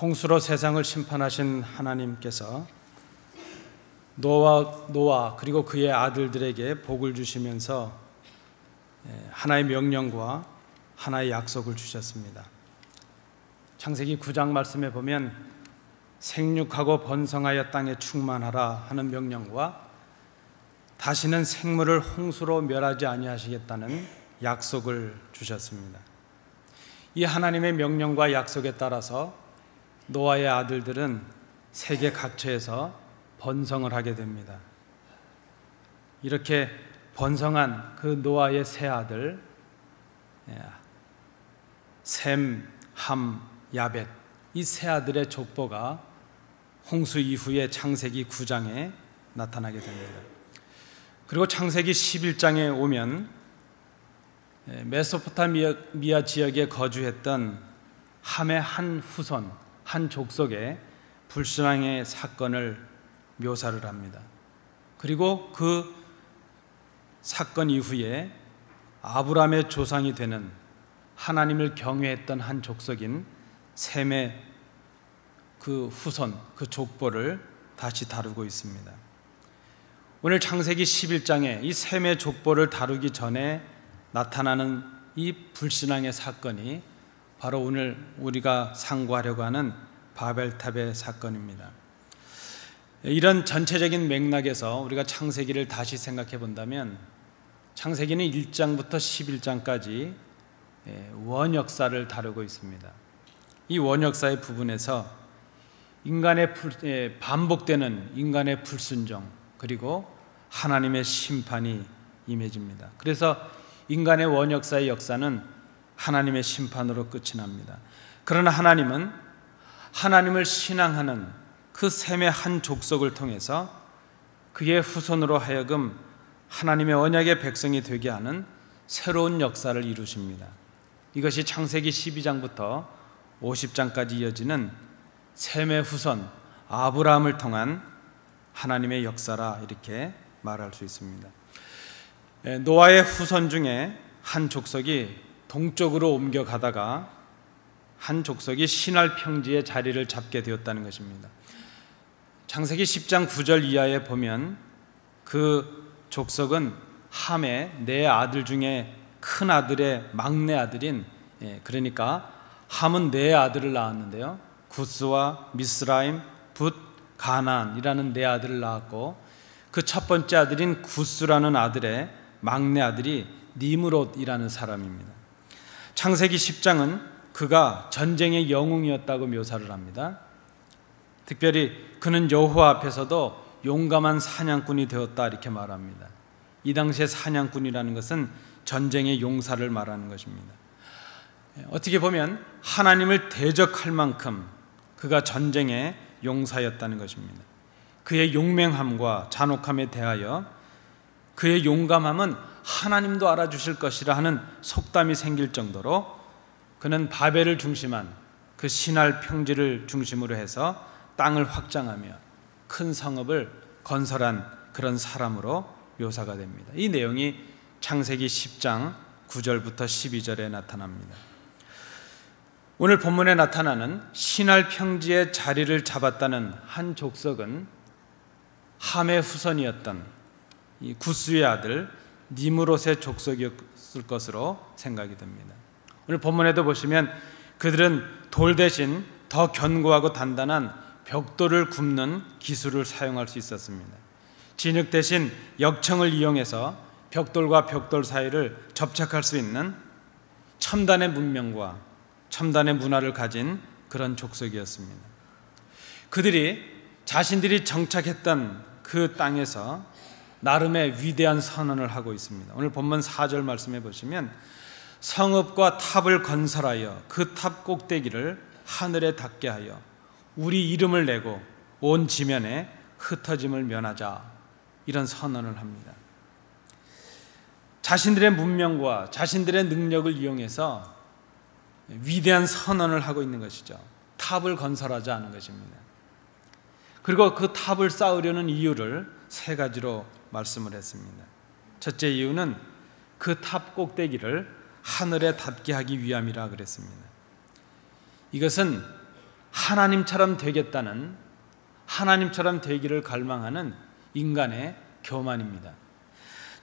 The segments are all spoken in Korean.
홍수로 세상을 심판하신 하나님께서 노아 그리고 그의 아들들에게 복을 주시면서 하나의 명령과 하나의 약속을 주셨습니다. 창세기 9장 말씀에 보면 생육하고 번성하여 땅에 충만하라 하는 명령과 다시는 생물을 홍수로 멸하지 아니하시겠다는 약속을 주셨습니다. 이 하나님의 명령과 약속에 따라서 노아의 아들들은 세계 각처에서 번성을 하게 됩니다. 이렇게 번성한 그 노아의 세 아들 셈, 함, 야벳, 이 세 아들의 족보가 홍수 이후에 창세기 9장에 나타나게 됩니다. 그리고 창세기 11장에 오면 메소포타미아 지역에 거주했던 함의 한 후손, 한 족속의 불신앙의 사건을 묘사를 합니다. 그리고 그 사건 이후에 아브라함의 조상이 되는 하나님을 경외했던 한 족속인 셈의 그 후손, 그 족보를 다시 다루고 있습니다. 오늘 창세기 11장에 이 셈의 족보를 다루기 전에 나타나는 이 불신앙의 사건이 바로 오늘 우리가 상고하려고 하는 바벨탑의 사건입니다. 이런 전체적인 맥락에서 우리가 창세기를 다시 생각해 본다면 창세기는 1장부터 11장까지 원역사를 다루고 있습니다. 이 원역사의 부분에서 반복되는 인간의 불순종 그리고 하나님의 심판이 임해집니다. 그래서 인간의 원역사의 역사는 하나님의 심판으로 끝이 납니다. 그러나 하나님은 하나님을 신앙하는 그 셈의 한 족속을 통해서 그의 후손으로 하여금 하나님의 언약의 백성이 되게 하는 새로운 역사를 이루십니다. 이것이 창세기 12장부터 50장까지 이어지는 셈의 후손 아브라함을 통한 하나님의 역사라 이렇게 말할 수 있습니다. 노아의 후손 중에 한 족속이 동쪽으로 옮겨가다가 한 족속이 신할 평지에 자리를 잡게 되었다는 것입니다. 창세기 10장 9절 이하에 보면 그 족속은 함의 네 아들 중에 큰 아들의 막내 아들인 그러니까 함은 네 아들을 낳았는데요. 구스와 미스라임, 붓, 가나안이라는 네 아들을 낳았고 그 첫 번째 아들인 구스라는 아들의 막내 아들이 니므롯이라는 사람입니다. 창세기 10장은 그가 전쟁의 영웅이었다고 묘사를 합니다. 특별히 그는 여호와 앞에서도 용감한 사냥꾼이 되었다 이렇게 말합니다. 이 당시의 사냥꾼이라는 것은 전쟁의 용사를 말하는 것입니다. 어떻게 보면 하나님을 대적할 만큼 그가 전쟁의 용사였다는 것입니다. 그의 용맹함과 잔혹함에 대하여 그의 용감함은 하나님도 알아주실 것이라 하는 속담이 생길 정도로 그는 바벨을 중심한 그 신할 평지를 중심으로 해서 땅을 확장하며 큰 성읍을 건설한 그런 사람으로 묘사가 됩니다. 이 내용이 창세기 10장 9절부터 12절에 나타납니다. 오늘 본문에 나타나는 신할 평지에 자리를 잡았다는 한 족속은 함의 후손이었던 이 구스의 아들 니므롯의 족속이었을 것으로 생각이 됩니다. 오늘 본문에도 보시면 그들은 돌 대신 더 견고하고 단단한 벽돌을 굽는 기술을 사용할 수 있었습니다. 진흙 대신 역청을 이용해서 벽돌과 벽돌 사이를 접착할 수 있는 첨단의 문명과 첨단의 문화를 가진 그런 족속이었습니다. 그들이 자신들이 정착했던 그 땅에서 나름의 위대한 선언을 하고 있습니다. 오늘 본문 4절 말씀해 보시면 성읍과 탑을 건설하여 그 탑 꼭대기를 하늘에 닿게 하여 우리 이름을 내고 온 지면에 흩어짐을 면하자 이런 선언을 합니다. 자신들의 문명과 자신들의 능력을 이용해서 위대한 선언을 하고 있는 것이죠. 탑을 건설하자 하는 것입니다. 그리고 그 탑을 쌓으려는 이유를 세 가지로 말씀을 했습니다. 첫째 이유는 그 탑 꼭대기를 하늘에 닿게 하기 위함이라 그랬습니다. 이것은 하나님처럼 되겠다는, 하나님처럼 되기를 갈망하는 인간의 교만입니다.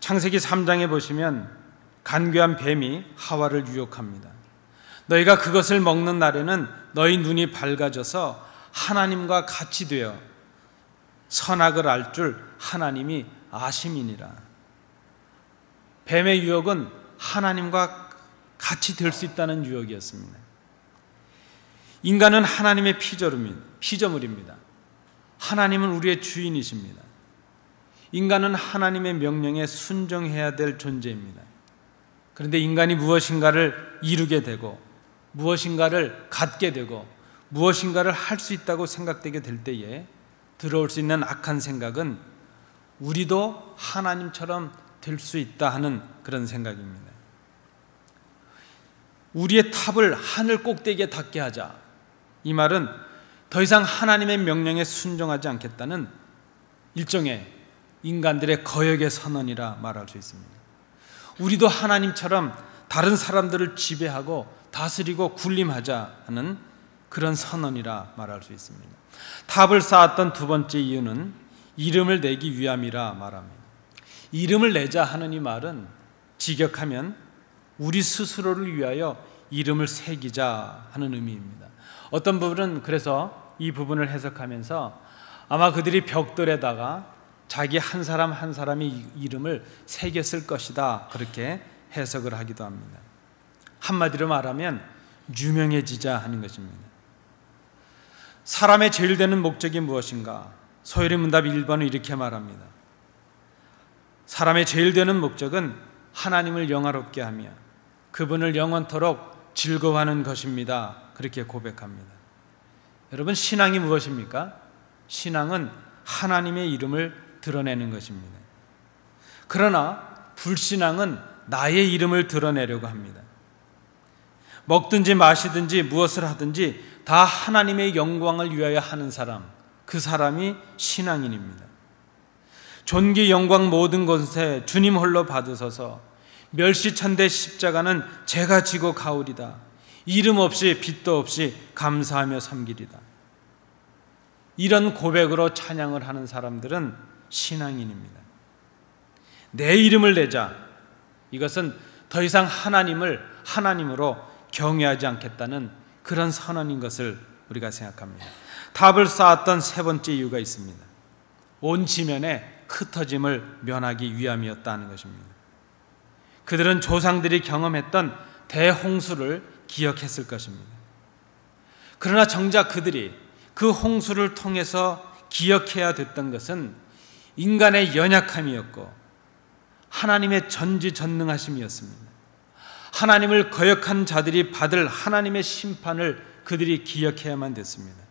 창세기 3장에 보시면 간교한 뱀이 하와를 유혹합니다. 너희가 그것을 먹는 날에는 너희 눈이 밝아져서 하나님과 같이 되어 선악을 알 줄 하나님이 아심이니라. 뱀의 유혹은 하나님과 같이 될 수 있다는 유혹이었습니다. 인간은 하나님의 피조물입니다. 하나님은 우리의 주인이십니다. 인간은 하나님의 명령에 순종해야 될 존재입니다. 그런데 인간이 무엇인가를 이루게 되고 무엇인가를 갖게 되고 무엇인가를 할 수 있다고 생각되게 될 때에 들어올 수 있는 악한 생각은 우리도 하나님처럼 될 수 있다 하는 그런 생각입니다. 우리의 탑을 하늘 꼭대기에 닿게 하자. 이 말은 더 이상 하나님의 명령에 순종하지 않겠다는 일종의 인간들의 거역의 선언이라 말할 수 있습니다. 우리도 하나님처럼 다른 사람들을 지배하고 다스리고 군림하자 하는 그런 선언이라 말할 수 있습니다. 탑을 쌓았던 두 번째 이유는 이름을 내기 위함이라 말합니다. 이름을 내자 하는 이 말은 직역하면 우리 스스로를 위하여 이름을 새기자 하는 의미입니다. 어떤 부분은 그래서 이 부분을 해석하면서 아마 그들이 벽돌에다가 자기 한 사람 한 사람의 이름을 새겼을 것이다, 그렇게 해석을 하기도 합니다. 한마디로 말하면 유명해지자 하는 것입니다. 사람의 제일 되는 목적이 무엇인가? 소요리 문답 1번은 이렇게 말합니다. 사람의 제일 되는 목적은 하나님을 영화롭게 하며 그분을 영원토록 즐거워하는 것입니다. 그렇게 고백합니다. 여러분, 신앙이 무엇입니까? 신앙은 하나님의 이름을 드러내는 것입니다. 그러나 불신앙은 나의 이름을 드러내려고 합니다. 먹든지 마시든지 무엇을 하든지 다 하나님의 영광을 위하여 하는 사람, 그 사람이 신앙인입니다. 존귀 영광 모든 것에 주님 홀로 받으소서. 멸시천대 십자가는 제가 지고 가오리다. 이름 없이 빚도 없이 감사하며 섬기리다. 이런 고백으로 찬양을 하는 사람들은 신앙인입니다. 내 이름을 내자. 이것은 더 이상 하나님을 하나님으로 경외하지 않겠다는 그런 선언인 것을 우리가 생각합니다. 탑을 쌓았던 세 번째 이유가 있습니다. 온 지면에 흩어짐을 면하기 위함이었다는 것입니다. 그들은 조상들이 경험했던 대홍수를 기억했을 것입니다. 그러나 정작 그들이 그 홍수를 통해서 기억해야 됐던 것은 인간의 연약함이었고 하나님의 전지전능하심이었습니다. 하나님을 거역한 자들이 받을 하나님의 심판을 그들이 기억해야만 됐습니다.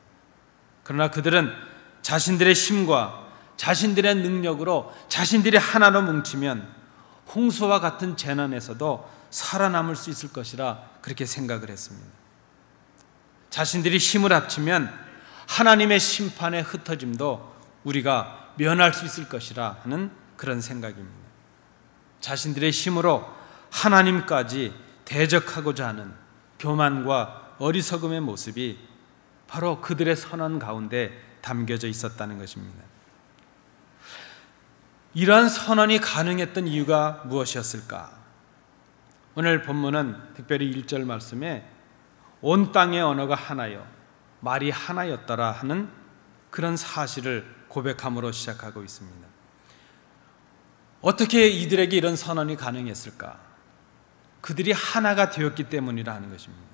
그러나 그들은 자신들의 힘과 자신들의 능력으로 자신들이 하나로 뭉치면 홍수와 같은 재난에서도 살아남을 수 있을 것이라 그렇게 생각을 했습니다. 자신들이 힘을 합치면 하나님의 심판의 흩어짐도 우리가 면할 수 있을 것이라 하는 그런 생각입니다. 자신들의 힘으로 하나님까지 대적하고자 하는 교만과 어리석음의 모습이 바로 그들의 선언 가운데 담겨져 있었다는 것입니다. 이러한 선언이 가능했던 이유가 무엇이었을까? 오늘 본문은 특별히 1절 말씀에 온 땅의 언어가 하나요 말이 하나였더라 하는 그런 사실을 고백함으로 시작하고 있습니다. 어떻게 이들에게 이런 선언이 가능했을까? 그들이 하나가 되었기 때문이라 하는 것입니다.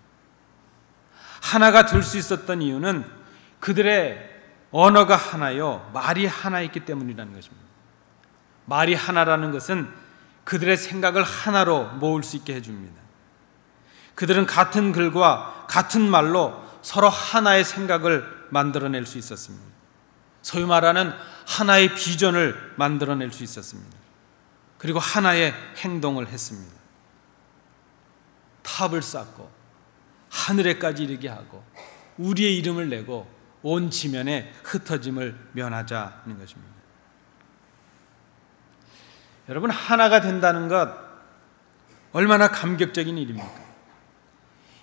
하나가 될 수 있었던 이유는 그들의 언어가 하나요 말이 하나였기 때문이라는 것입니다. 말이 하나라는 것은 그들의 생각을 하나로 모을 수 있게 해줍니다. 그들은 같은 글과 같은 말로 서로 하나의 생각을 만들어낼 수 있었습니다. 소위 말하는 하나의 비전을 만들어낼 수 있었습니다. 그리고 하나의 행동을 했습니다. 탑을 쌓고 하늘에까지 이르게 하고 우리의 이름을 내고 온 지면에 흩어짐을 면하자 하는 것입니다. 여러분, 하나가 된다는 것 얼마나 감격적인 일입니까?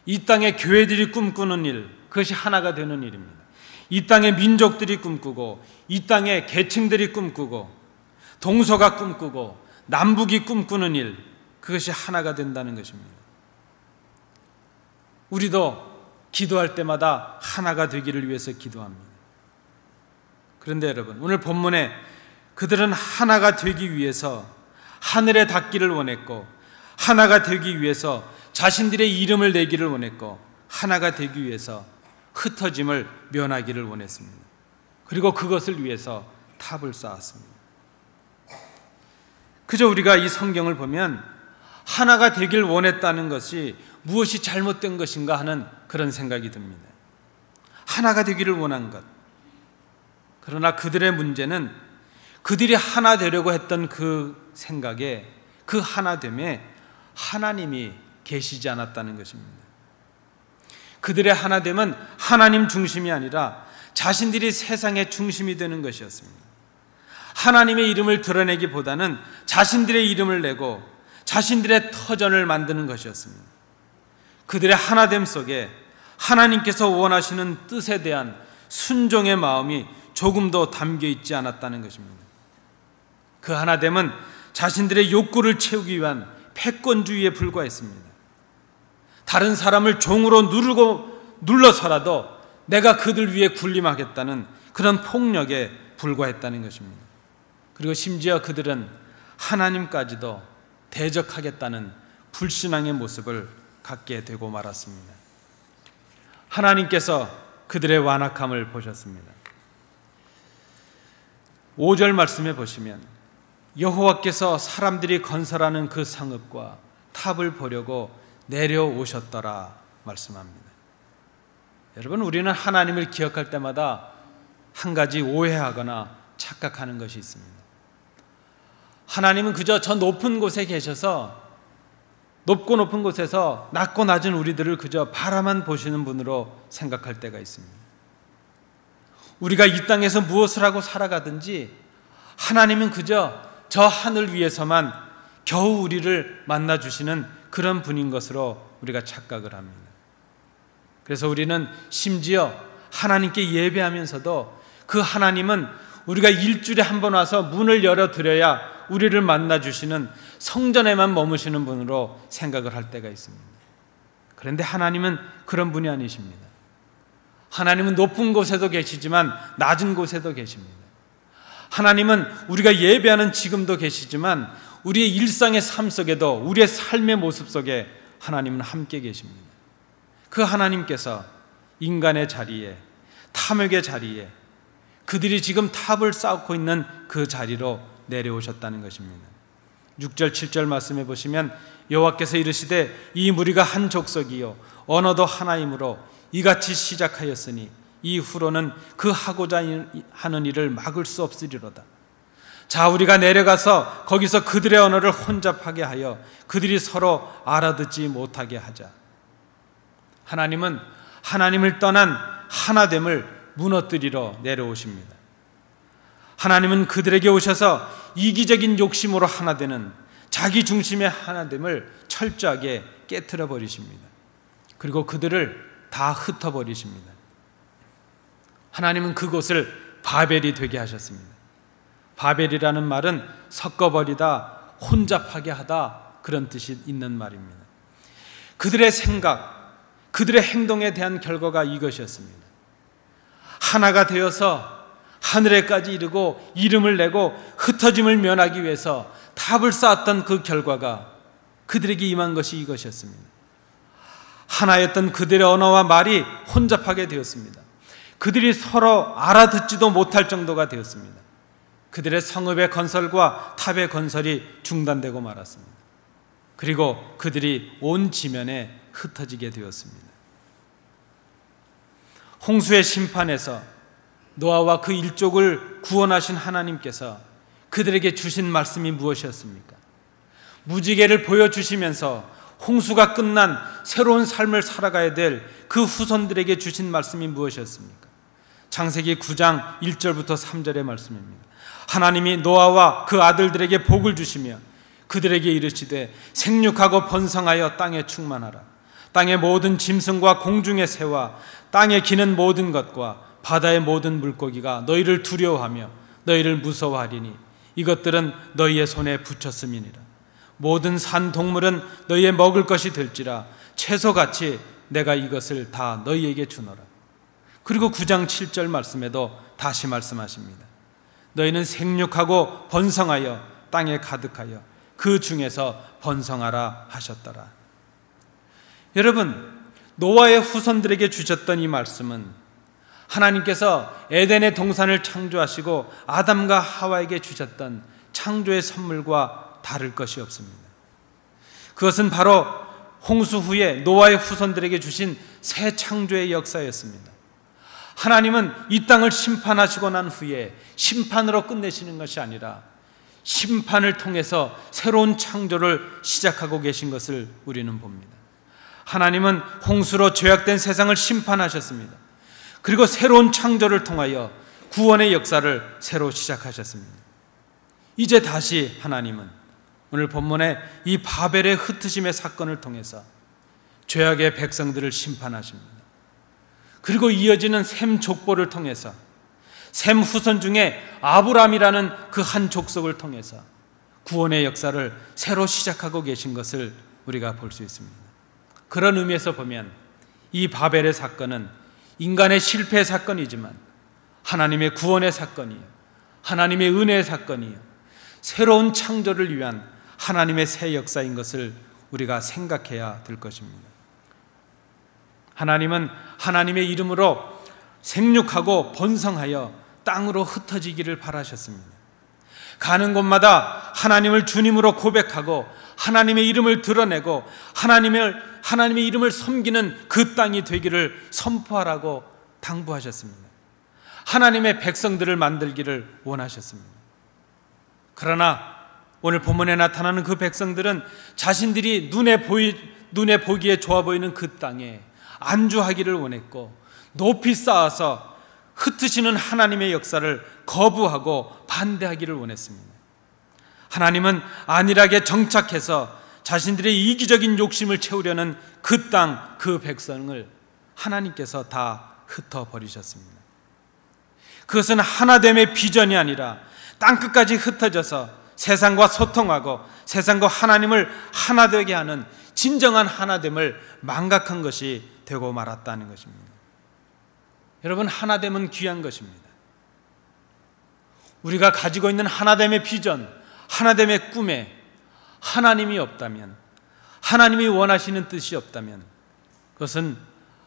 이 땅에 교회들이 꿈꾸는 일, 그것이 하나가 되는 일입니다. 이 땅의 민족들이 꿈꾸고 이 땅의 계층들이 꿈꾸고 동서가 꿈꾸고 남북이 꿈꾸는 일, 그것이 하나가 된다는 것입니다. 우리도 기도할 때마다 하나가 되기를 위해서 기도합니다. 그런데 여러분, 오늘 본문에 그들은 하나가 되기 위해서 하늘에 닿기를 원했고, 하나가 되기 위해서 자신들의 이름을 내기를 원했고, 하나가 되기 위해서 흩어짐을 면하기를 원했습니다. 그리고 그것을 위해서 탑을 쌓았습니다. 그저 우리가 이 성경을 보면 하나가 되길 원했다는 것이 무엇이 잘못된 것인가 하는 그런 생각이 듭니다. 하나가 되기를 원한 것. 그러나 그들의 문제는 그들이 하나 되려고 했던 그 생각에, 그 하나됨에 하나님이 계시지 않았다는 것입니다. 그들의 하나됨은 하나님 중심이 아니라 자신들이 세상의 중심이 되는 것이었습니다. 하나님의 이름을 드러내기보다는 자신들의 이름을 내고 자신들의 터전을 만드는 것이었습니다. 그들의 하나됨 속에 하나님께서 원하시는 뜻에 대한 순종의 마음이 조금도 담겨 있지 않았다는 것입니다. 그 하나됨은 자신들의 욕구를 채우기 위한 패권주의에 불과했습니다. 다른 사람을 종으로 눌러서라도 내가 그들 위해 군림하겠다는 그런 폭력에 불과했다는 것입니다. 그리고 심지어 그들은 하나님까지도 대적하겠다는 불신앙의 모습을 갖게 되고 말았습니다. 하나님께서 그들의 완악함을 보셨습니다. 5절 말씀에 보시면 여호와께서 사람들이 건설하는 그 성읍과 탑을 보려고 내려오셨더라 말씀합니다. 여러분, 우리는 하나님을 기억할 때마다 한 가지 오해하거나 착각하는 것이 있습니다. 하나님은 그저 저 높은 곳에 계셔서 높고 높은 곳에서 낮고 낮은 우리들을 그저 바라만 보시는 분으로 생각할 때가 있습니다. 우리가 이 땅에서 무엇을 하고 살아가든지 하나님은 그저 저 하늘 위에서만 겨우 우리를 만나주시는 그런 분인 것으로 우리가 착각을 합니다. 그래서 우리는 심지어 하나님께 예배하면서도 그 하나님은 우리가 일주일에 한 번 와서 문을 열어드려야 우리를 만나주시는 성전에만 머무시는 분으로 생각을 할 때가 있습니다. 그런데 하나님은 그런 분이 아니십니다. 하나님은 높은 곳에도 계시지만 낮은 곳에도 계십니다. 하나님은 우리가 예배하는 지금도 계시지만 우리의 일상의 삶 속에도, 우리의 삶의 모습 속에 하나님은 함께 계십니다. 그 하나님께서 인간의 자리에, 탐욕의 자리에, 그들이 지금 탑을 쌓고 있는 그 자리로 내려오셨다는 것입니다. 6절 7절 말씀해 보시면 여호와께서 이르시되 이 무리가 한 족속이요 언어도 하나이므로 이같이 시작하였으니 이후로는 그 하고자 하는 일을 막을 수 없으리로다. 자, 우리가 내려가서 거기서 그들의 언어를 혼잡하게 하여 그들이 서로 알아듣지 못하게 하자. 하나님은 하나님을 떠난 하나됨을 무너뜨리러 내려오십니다. 하나님은 그들에게 오셔서 이기적인 욕심으로 하나되는 자기 중심의 하나됨을 철저하게 깨트려 버리십니다. 그리고 그들을 다 흩어버리십니다. 하나님은 그곳을 바벨이 되게 하셨습니다. 바벨이라는 말은 섞어버리다, 혼잡하게 하다, 그런 뜻이 있는 말입니다. 그들의 생각, 그들의 행동에 대한 결과가 이것이었습니다. 하나가 되어서 하늘에까지 이르고 이름을 내고 흩어짐을 면하기 위해서 탑을 쌓았던 그 결과가 그들에게 임한 것이 이것이었습니다. 하나였던 그들의 언어와 말이 혼잡하게 되었습니다. 그들이 서로 알아듣지도 못할 정도가 되었습니다. 그들의 성읍의 건설과 탑의 건설이 중단되고 말았습니다. 그리고 그들이 온 지면에 흩어지게 되었습니다. 홍수의 심판에서 노아와 그 일족을 구원하신 하나님께서 그들에게 주신 말씀이 무엇이었습니까? 무지개를 보여주시면서 홍수가 끝난 새로운 삶을 살아가야 될 그 후손들에게 주신 말씀이 무엇이었습니까? 창세기 9장 1절부터 3절의 말씀입니다. 하나님이 노아와 그 아들들에게 복을 주시며 그들에게 이르시되 생육하고 번성하여 땅에 충만하라. 땅의 모든 짐승과 공중의 새와 땅에 기는 모든 것과 바다의 모든 물고기가 너희를 두려워하며 너희를 무서워하리니 이것들은 너희의 손에 붙였음이니라. 모든 산 동물은 너희의 먹을 것이 될지라 채소같이 내가 이것을 다 너희에게 주노라. 그리고 9장 7절 말씀에도 다시 말씀하십니다. 너희는 생육하고 번성하여 땅에 가득하여 그 중에서 번성하라 하셨더라. 여러분, 노아의 후손들에게 주셨던 이 말씀은 하나님께서 에덴의 동산을 창조하시고 아담과 하와에게 주셨던 창조의 선물과 다를 것이 없습니다. 그것은 바로 홍수 후에 노아의 후손들에게 주신 새 창조의 역사였습니다. 하나님은 이 땅을 심판하시고 난 후에 심판으로 끝내시는 것이 아니라 심판을 통해서 새로운 창조를 시작하고 계신 것을 우리는 봅니다. 하나님은 홍수로 죄악된 세상을 심판하셨습니다. 그리고 새로운 창조를 통하여 구원의 역사를 새로 시작하셨습니다. 이제 다시 하나님은 오늘 본문의 이 바벨의 흩으심의 사건을 통해서 죄악의 백성들을 심판하십니다. 그리고 이어지는 셈 족보를 통해서 셈 후손 중에 아브람이라는 그 한 족속을 통해서 구원의 역사를 새로 시작하고 계신 것을 우리가 볼 수 있습니다. 그런 의미에서 보면 이 바벨의 사건은 인간의 실패의 사건이지만 하나님의 구원의 사건이에요. 하나님의 은혜의 사건이에요. 새로운 창조를 위한 하나님의 새 역사인 것을 우리가 생각해야 될 것입니다. 하나님은 하나님의 이름으로 생육하고 번성하여 땅으로 흩어지기를 바라셨습니다. 가는 곳마다 하나님을 주님으로 고백하고 하나님의 이름을 드러내고 하나님의 이름을 섬기는 그 땅이 되기를 선포하라고 당부하셨습니다. 하나님의 백성들을 만들기를 원하셨습니다. 그러나 오늘 본문에 나타나는 그 백성들은 자신들이 눈에 보기에 좋아 보이는 그 땅에 안주하기를 원했고 높이 쌓아서 흩으시는 하나님의 역사를 거부하고 반대하기를 원했습니다. 하나님은 안일하게 정착해서 자신들의 이기적인 욕심을 채우려는 그 땅, 그 백성을 하나님께서 다 흩어버리셨습니다. 그것은 하나됨의 비전이 아니라 땅끝까지 흩어져서 세상과 소통하고 세상과 하나님을 하나 되게 하는 진정한 하나됨을 망각한 것이 되고 말았다는 것입니다. 여러분, 하나됨은 귀한 것입니다. 우리가 가지고 있는 하나됨의 비전, 하나됨의 꿈에 하나님이 없다면, 하나님이 원하시는 뜻이 없다면 그것은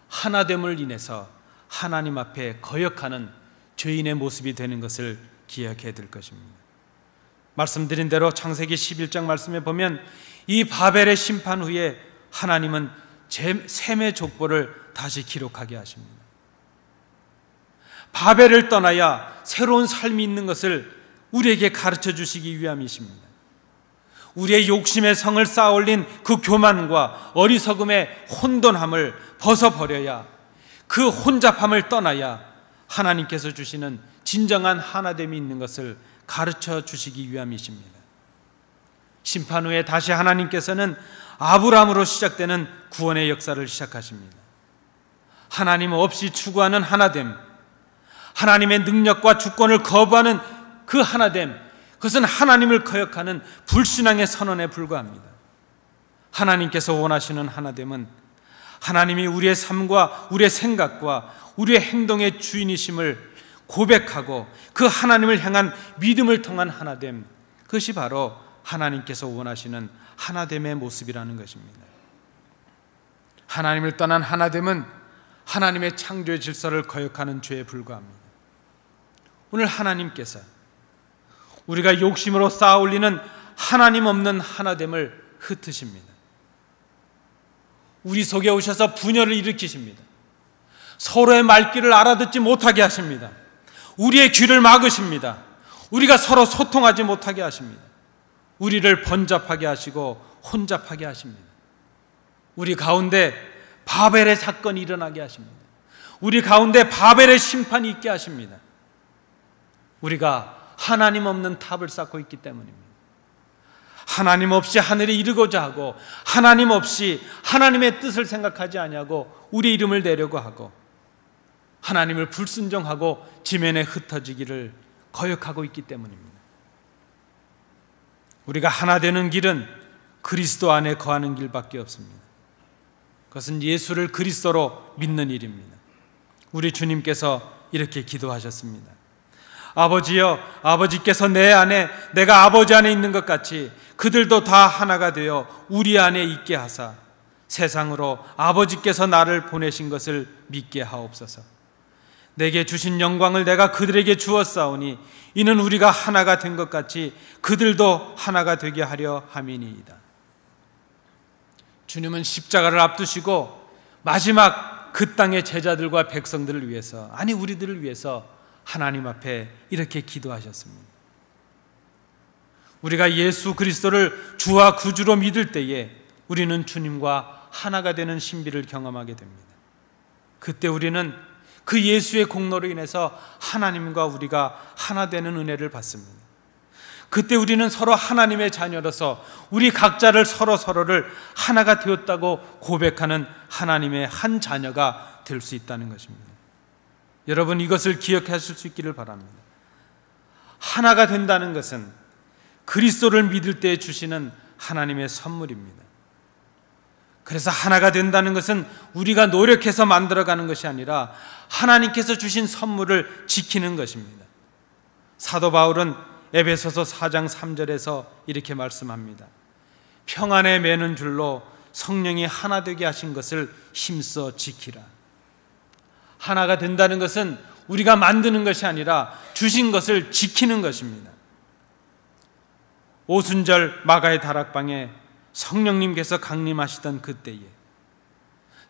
하나됨을 인해서 하나님 앞에 거역하는 죄인의 모습이 되는 것을 기억해야 될 것입니다. 말씀드린 대로 창세기 11장 말씀에 보면 이 바벨의 심판 후에 하나님은 셈의 족보를 다시 기록하게 하십니다. 바벨을 떠나야 새로운 삶이 있는 것을 우리에게 가르쳐 주시기 위함이십니다. 우리의 욕심의 성을 쌓아올린 그 교만과 어리석음의 혼돈함을 벗어버려야, 그 혼잡함을 떠나야 하나님께서 주시는 진정한 하나됨이 있는 것을 가르쳐 주시기 위함이십니다. 심판 후에 다시 하나님께서는 아브라함으로 시작되는 구원의 역사를 시작하십니다. 하나님 없이 추구하는 하나됨, 하나님의 능력과 주권을 거부하는 그 하나됨, 그것은 하나님을 거역하는 불신앙의 선언에 불과합니다. 하나님께서 원하시는 하나됨은 하나님이 우리의 삶과 우리의 생각과 우리의 행동의 주인이심을 고백하고 그 하나님을 향한 믿음을 통한 하나됨, 그것이 바로 하나님께서 원하시는 하나됨의 모습이라는 것입니다. 하나님을 떠난 하나됨은 하나님의 창조의 질서를 거역하는 죄에 불과합니다. 오늘 하나님께서 우리가 욕심으로 쌓아올리는 하나님 없는 하나됨을 흩으십니다. 우리 속에 오셔서 분열을 일으키십니다. 서로의 말귀를 알아듣지 못하게 하십니다. 우리의 귀를 막으십니다. 우리가 서로 소통하지 못하게 하십니다. 우리를 번잡하게 하시고 혼잡하게 하십니다. 우리 가운데 바벨의 사건이 일어나게 하십니다. 우리 가운데 바벨의 심판이 있게 하십니다. 우리가 하나님 없는 탑을 쌓고 있기 때문입니다. 하나님 없이 하늘에 이르고자 하고, 하나님 없이 하나님의 뜻을 생각하지 아니하고 우리 이름을 내려고 하고, 하나님을 불순종하고 지면에 흩어지기를 거역하고 있기 때문입니다. 우리가 하나 되는 길은 그리스도 안에 거하는 길밖에 없습니다. 그것은 예수를 그리스도로 믿는 일입니다. 우리 주님께서 이렇게 기도하셨습니다. 아버지여, 아버지께서 내 안에, 내가 아버지 안에 있는 것 같이 그들도 다 하나가 되어 우리 안에 있게 하사 세상으로 아버지께서 나를 보내신 것을 믿게 하옵소서. 내게 주신 영광을 내가 그들에게 주었사오니 이는 우리가 하나가 된 것 같이 그들도 하나가 되게 하려 함이니이다. 주님은 십자가를 앞두시고 마지막 그 땅의 제자들과 백성들을 위해서, 아니 우리들을 위해서 하나님 앞에 이렇게 기도하셨습니다. 우리가 예수 그리스도를 주와 구주로 믿을 때에 우리는 주님과 하나가 되는 신비를 경험하게 됩니다. 그때 우리는 그 예수의 공로로 인해서 하나님과 우리가 하나 되는 은혜를 받습니다. 그때 우리는 서로 하나님의 자녀로서 우리 각자를 서로를 하나가 되었다고 고백하는 하나님의 한 자녀가 될 수 있다는 것입니다. 여러분, 이것을 기억하실 수 있기를 바랍니다. 하나가 된다는 것은 그리스도를 믿을 때 주시는 하나님의 선물입니다. 그래서 하나가 된다는 것은 우리가 노력해서 만들어가는 것이 아니라 하나님께서 주신 선물을 지키는 것입니다. 사도 바울은 에베소서 4장 3절에서 이렇게 말씀합니다. 평안에 매는 줄로 성령이 하나 되게 하신 것을 힘써 지키라. 하나가 된다는 것은 우리가 만드는 것이 아니라 주신 것을 지키는 것입니다. 오순절 마가의 다락방에 성령님께서 강림하시던 그때에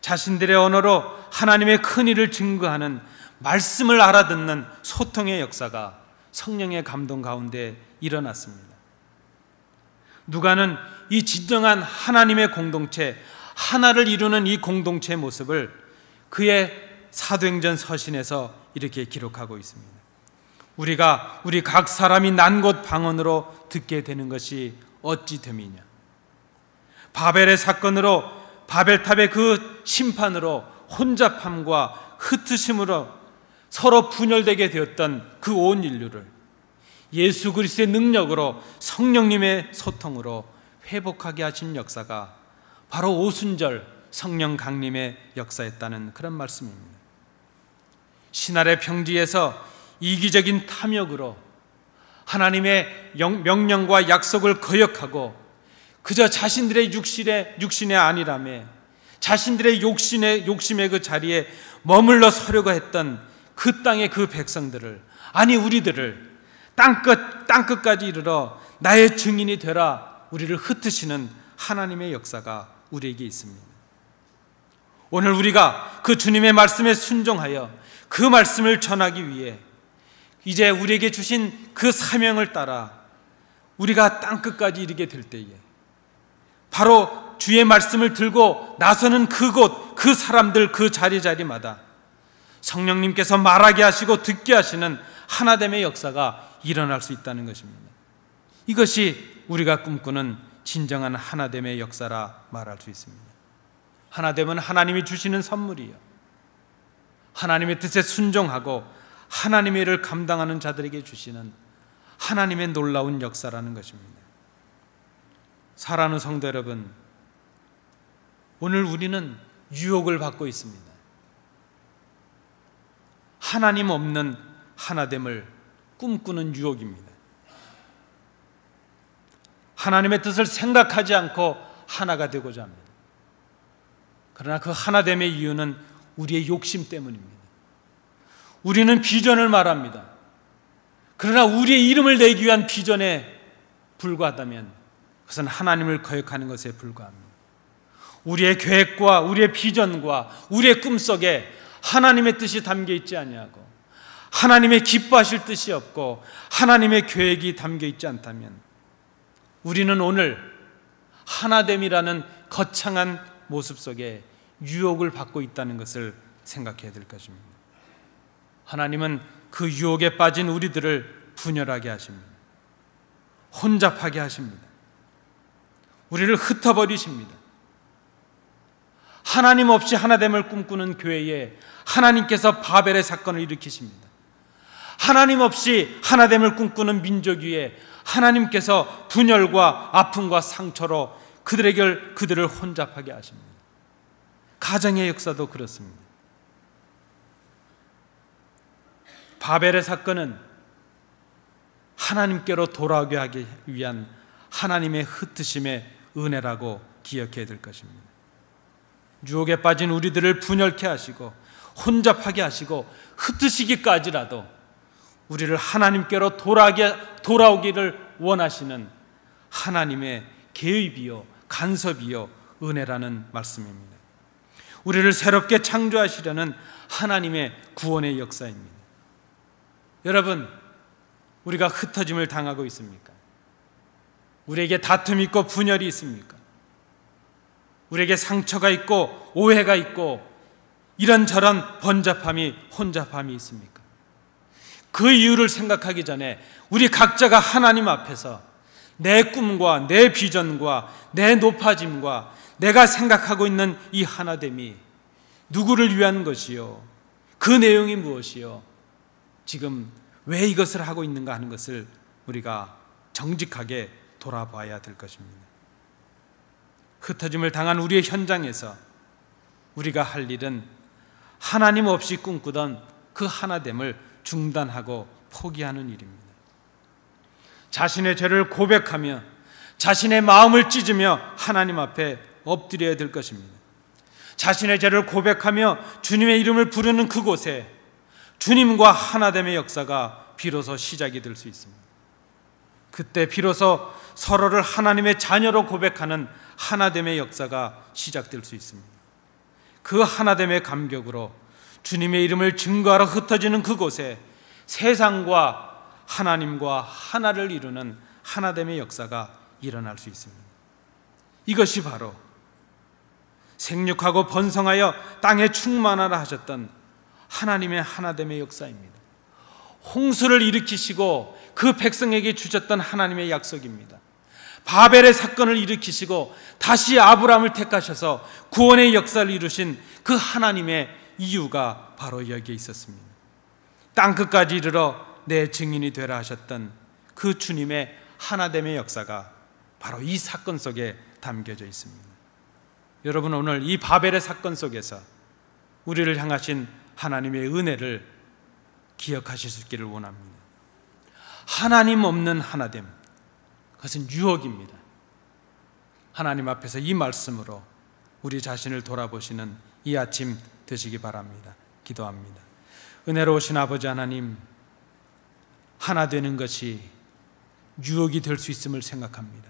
자신들의 언어로 하나님의 큰일을 증거하는, 말씀을 알아듣는 소통의 역사가 성령의 감동 가운데 일어났습니다. 누가는 이 진정한 하나님의 공동체, 하나를 이루는 이 공동체의 모습을 그의 사도행전 서신에서 이렇게 기록하고 있습니다. 우리가 우리 각 사람이 난 곳 방언으로 듣게 되는 것이 어찌 됨이냐. 바벨의 사건으로, 바벨탑의 그 심판으로, 혼잡함과 흩으심으로 서로 분열되게 되었던 그 온 인류를 예수 그리스도의 능력으로, 성령님의 소통으로 회복하게 하신 역사가 바로 오순절 성령 강림의 역사였다는 그런 말씀입니다. 신할의 평지에서 이기적인 탐욕으로 하나님의 명령과 약속을 거역하고 그저 자신들의 육신의 안일함에, 자신들의 욕심의 그 자리에 머물러 서려고 했던 그 땅의 그 백성들을, 아니 우리들을 땅끝까지 이르러 나의 증인이 되라, 우리를 흩으시는 하나님의 역사가 우리에게 있습니다. 오늘 우리가 그 주님의 말씀에 순종하여 그 말씀을 전하기 위해 이제 우리에게 주신 그 사명을 따라 우리가 땅끝까지 이르게 될 때에 바로 주의 말씀을 들고 나서는 그곳, 그 사람들, 그 자리마다 성령님께서 말하게 하시고 듣게 하시는 하나됨의 역사가 일어날 수 있다는 것입니다. 이것이 우리가 꿈꾸는 진정한 하나됨의 역사라 말할 수 있습니다. 하나됨은 하나님이 주시는 선물이요, 하나님의 뜻에 순종하고 하나님의 일을 감당하는 자들에게 주시는 하나님의 놀라운 역사라는 것입니다. 사랑하는 성도 여러분, 오늘 우리는 유혹을 받고 있습니다. 하나님 없는 하나됨을 꿈꾸는 유혹입니다. 하나님의 뜻을 생각하지 않고 하나가 되고자 합니다. 그러나 그 하나됨의 이유는 우리의 욕심 때문입니다. 우리는 비전을 말합니다. 그러나 우리의 이름을 내기 위한 비전에 불과하다면 그것은 하나님을 거역하는 것에 불과합니다. 우리의 계획과 우리의 비전과 우리의 꿈속에 하나님의 뜻이 담겨 있지 아니하고 하나님의 기뻐하실 뜻이 없고 하나님의 계획이 담겨 있지 않다면 우리는 오늘 하나됨이라는 거창한 모습 속에 유혹을 받고 있다는 것을 생각해야 될 것입니다. 하나님은 그 유혹에 빠진 우리들을 분열하게 하십니다. 혼잡하게 하십니다. 우리를 흩어버리십니다. 하나님 없이 하나됨을 꿈꾸는 교회에 하나님께서 바벨의 사건을 일으키십니다. 하나님 없이 하나됨을 꿈꾸는 민족 위에 하나님께서 분열과 아픔과 상처로 그들을 혼잡하게 하십니다. 가정의 역사도 그렇습니다. 바벨의 사건은 하나님께로 돌아오게 하기 위한 하나님의 흩으심의 은혜라고 기억해야 될 것입니다. 유혹에 빠진 우리들을 분열케 하시고 혼잡하게 하시고 흩으시기까지라도 우리를 하나님께로 돌아오기를 원하시는 하나님의 계획이요 간섭이요 은혜라는 말씀입니다. 우리를 새롭게 창조하시려는 하나님의 구원의 역사입니다. 여러분, 우리가 흩어짐을 당하고 있습니까? 우리에게 다툼이 있고 분열이 있습니까? 우리에게 상처가 있고 오해가 있고 이런저런 번잡함이 혼잡함이 있습니까? 그 이유를 생각하기 전에 우리 각자가 하나님 앞에서 내 꿈과 내 비전과 내 높아짐과 내가 생각하고 있는 이 하나됨이 누구를 위한 것이요, 그 내용이 무엇이요, 지금 왜 이것을 하고 있는가 하는 것을 우리가 정직하게 돌아봐야 될 것입니다. 흩어짐을 당한 우리의 현장에서 우리가 할 일은 하나님 없이 꿈꾸던 그 하나됨을 중단하고 포기하는 일입니다. 자신의 죄를 고백하며 자신의 마음을 찢으며 하나님 앞에 엎드려야 될 것입니다. 자신의 죄를 고백하며 주님의 이름을 부르는 그곳에 주님과 하나됨의 역사가 비로소 시작이 될 수 있습니다. 그때 비로소 서로를 하나님의 자녀로 고백하는 하나됨의 역사가 시작될 수 있습니다. 그 하나됨의 감격으로 주님의 이름을 증거하러 흩어지는 그곳에 세상과 하나님과 하나를 이루는 하나됨의 역사가 일어날 수 있습니다. 이것이 바로 생육하고 번성하여 땅에 충만하라 하셨던 하나님의 하나됨의 역사입니다. 홍수를 일으키시고 그 백성에게 주셨던 하나님의 약속입니다. 바벨의 사건을 일으키시고 다시 아브라함을 택하셔서 구원의 역사를 이루신 그 하나님의 이유가 바로 여기에 있었습니다. 땅끝까지 이르러 내 증인이 되라 하셨던 그 주님의 하나됨의 역사가 바로 이 사건 속에 담겨져 있습니다. 여러분, 오늘 이 바벨의 사건 속에서 우리를 향하신 하나님의 은혜를 기억하실 수 있기를 원합니다. 하나님 없는 하나됨, 그것은 유혹입니다. 하나님 앞에서 이 말씀으로 우리 자신을 돌아보시는 이 아침 되시기 바랍니다. 기도합니다. 은혜로우신 아버지 하나님, 하나 되는 것이 유혹이 될 수 있음을 생각합니다.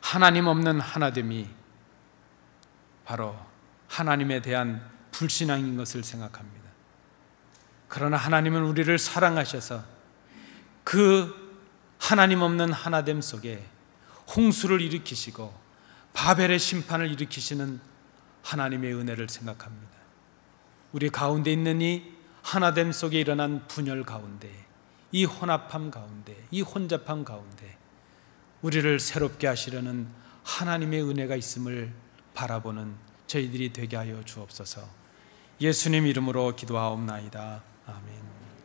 하나님 없는 하나됨이 바로 하나님에 대한 불신앙인 것을 생각합니다. 그러나 하나님은 우리를 사랑하셔서 그 하나님 없는 하나됨 속에 홍수를 일으키시고 바벨의 심판을 일으키시는 하나님의 은혜를 생각합니다. 우리 가운데 있는 이 하나됨 속에 일어난 분열 가운데, 이 혼합함 가운데, 이 혼잡함 가운데 우리를 새롭게 하시려는 하나님의 은혜가 있음을 바라보는 저희들이 되게 하여 주옵소서. 예수님 이름으로 기도하옵나이다. 아멘.